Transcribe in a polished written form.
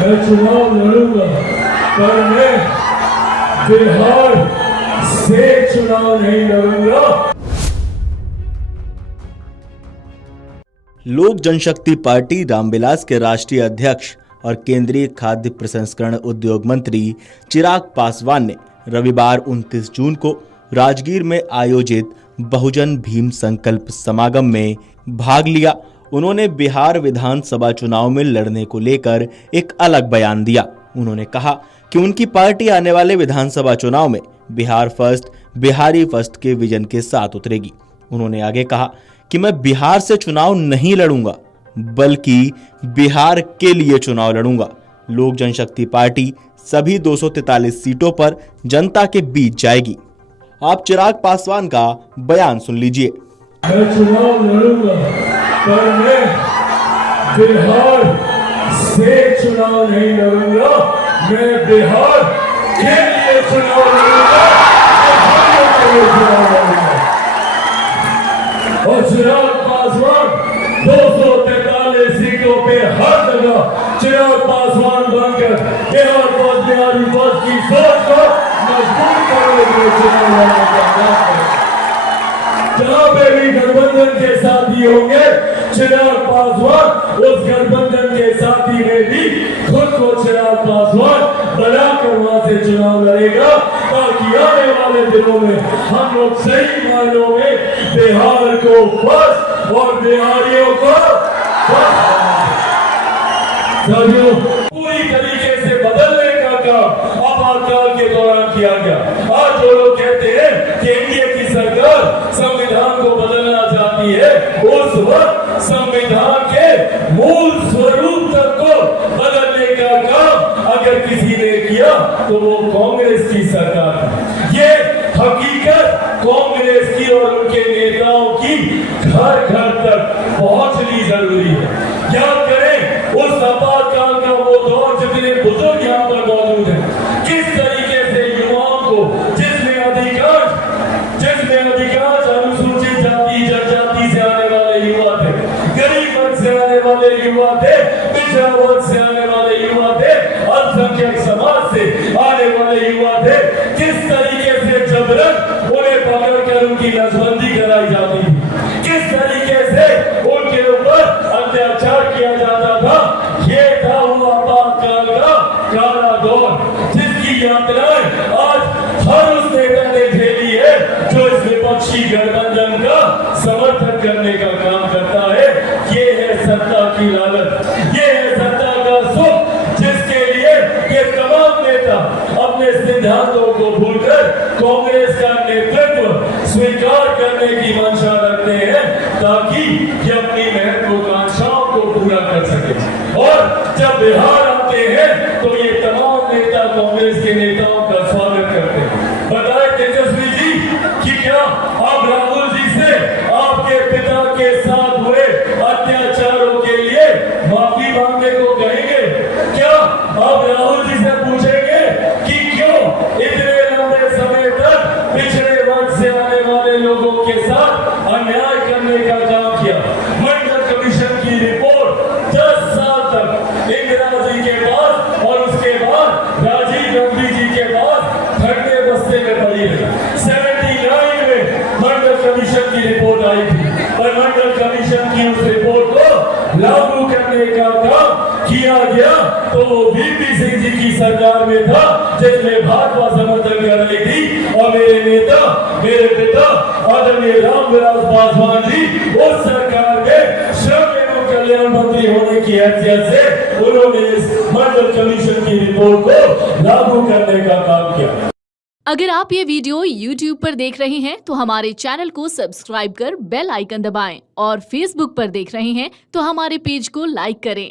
मैं चुनाव लड़ूंगा, पर मैं बिहार से चुनाव नहीं लड़ूंगा। लोक जनशक्ति पार्टी रामविलास के राष्ट्रीय अध्यक्ष और केंद्रीय खाद्य प्रसंस्करण उद्योग मंत्री चिराग पासवान ने रविवार 29 जून को राजगीर में आयोजित बहुजन भीम संकल्प समागम में भाग लिया। उन्होंने बिहार विधानसभा चुनाव में लड़ने को लेकर एक अलग बयान दिया। उन्होंने कहा कि उनकी पार्टी आने वाले विधानसभा चुनाव में बिहार फर्स्ट, बिहारी फर्स्ट के विजन के साथ उतरेगी। उन्होंने आगे कहा कि मैं बिहार से चुनाव नहीं लड़ूंगा, बल्कि बिहार के लिए चुनाव लड़ूंगा। लोक जनशक्ति पार्टी सभी 243 सीटों पर जनता के बीच जाएगी। आप चिराग पासवान का बयान सुन लीजिए। मैं चुनाव लड़ूंगा, पर मैं बिहार से चुनाव नहीं लड़ूंगा। मैं बिहार के लिए चुनाव लड़ूंगा और चिराग पासवान 243 सीटों पे हर जगह चिराग पासवान बनकर बिहार फर्स्ट, बिहारी फर्स्ट की सोच को मजबूत करने के लिए चुनाव लड़ने का काम करें। जहां पे भी गठबंधन के साथी होंगे, चिराग पासवान उस गठबंधन के साथी में भी खुद को चिराग पासवान बनाकर वहां से चुनाव लड़ेगा, ताकि आने वाले दिनों में हम लोग सही मायनों में बिहार को फर्स्ट और बिहारियों को पूरी तरीके से बदलने का काम आपातकाल के दौरान किया गया। आज जो लोग कहते हैं कि एनडीए की सरकार संविधान को बदलना चाहती है, उस वक्त संविधान के मूल स्वरूप तक को बदलने का काम अगर किसी ने किया तो वो कांग्रेस की सरकार है। ये हकीकत कांग्रेस की और उनके नेताओं की घर घर तक पहुंचनी जरूरी है। याद करें उस आपातकाल का वो दौर, जितने बुजुर्ग यहाँ पर मौजूद हैं, किस तरीके से युवाओं को, जिसमें अधिकांश अनुसूचित जाति, जनजाति से आने वाले युवा थे, गरीब वर्ग से आने वाले युवा थे, पिछड़ा वर्ग से आने वाले युवा थे, अल्पसंख्यक समाज से आने वाले युवा थे, किस तरीके से जबरन उन्हें पकड़कर उनकी नसबंदी कराई जाती थी, किस तरीके से उनके ऊपर अत्याचार किया जाता था। ये था वो आपातकाल का काला दौर, जिसकी यात्राएं आज हर उस नेता ने झेली है जो इस विपक्षी गठबंधन का समर्थन करने का काम करता है। ये है सत्ता की लालच, ये है सत्ता का सुख, जिसके लिए ये तमाम नेता अपने सिद्धांतों को भूलकर कांग्रेस का नेतृत्व स्वीकार करने की मंशा रखते हैं, ताकि ये अपनी महत्वाकांक्षाओं को पूरा कर सके। और जब बिहार आते हैं तो ये तमाम नेता कांग्रेस के नेताओं का स्वागत करते हैं। बताएं तेजस्वी जी कि क्या आप राहुल जी से आपके पिता के साथ हुए अत्याचारों के लिए माफी मांगने को कहेंगे? क्या आप राहुल जी से पूछेंगे कि क्यों इतने लंबे समय तक पिछड़े वर्ग से आने वाले लोगों के साथ अन्याय करने का काम किया? मंडल कमीशन की रिपोर्ट 10 साल तक इंदिरा जी के पास और उसके बाद राजीव गांधी जी के पास धरने बस्ते में पड़ी है। 79 में मंडल कमीशन की रिपोर्ट आई थी, पर मंडल कमीशन की उस रिपोर्ट को लागू करने का काम किया गया तो वो वीपी सिंह जी की सरकार में था, जिसमें भाजपा समर्थन कर रही थी। और मेरे नेता, मेरे पिता आदरणीय रामविलास पासवान जी उस सरकार में श्रम एवं कल्याण मंत्री होने की हैसियत से उन्होंने इस मंडल कमीशन की रिपोर्ट को लागू करने का काम किया। अगर आप ये वीडियो YouTube पर देख रहे हैं तो हमारे चैनल को सब्सक्राइब कर बेल आइकन दबाएं, और Facebook पर देख रहे हैं तो हमारे पेज को लाइक करें।